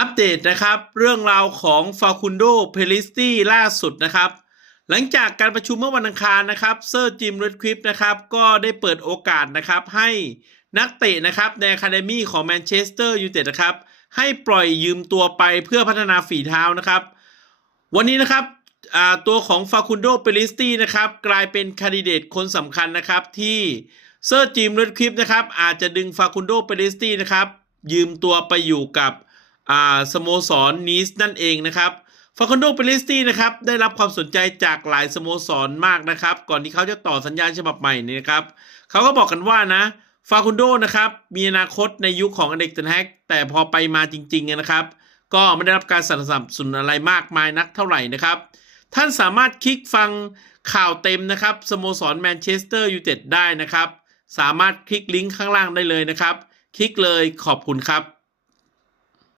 อัปเดตนะครับ เรื่องราวของฟาคุนโดเพลิสตี้ล่าสุดนะครับ หลังจากการประชุมเมื่อวันอังคารนะครับเซอร์จิมเรดควิปนะครับก็ได้เปิดโอกาสนะครับให้นักเตะนะครับในอะคาเดมี่ของแมนเชสเตอร์ยูไนเต็ดนะครับให้ปล่อยยืมตัวไปเพื่อพัฒนาฝีเท้านะครับ วันนี้นะครับตัวของฟาคุนโดเปลิสตี้นะครับกลายเป็นค n d ดิเดตคนสำคัญนะครับที่เซอร์จิมเรดควิปนะครับอาจจะดึงฟาคุนโดเปลิสตี้นะครับยืมตัวไปอยู่กับ อ่าสโมสรนีสนั่นเองนะครับฟาคุนโดเปลิสตี้นะครับได้รับความสนใจจากหลายสโมสรมากนะครับ ก่อนที่เขาจะต่อสัญญาฉบับใหม่นี่นะครับเขาก็บอกกันว่านะฟาคุนโดนะครับมีอนาคตในยุคของอเด็กเทนแฮกแต่พอไปมาจริงๆนะครับ ก็ไม่ได้รับการสนับสนุนอะไรมากมายนักเท่าไหร่นะครับ ท่านสามารถคลิกฟังข่าวเต็มนะครับสโมสรแมนเชสเตอร์ยูไนเต็ดได้นะครับ สามารถคลิกลิงก์ข้างล่างได้เลยนะครับ คลิกเลยขอบคุณครับ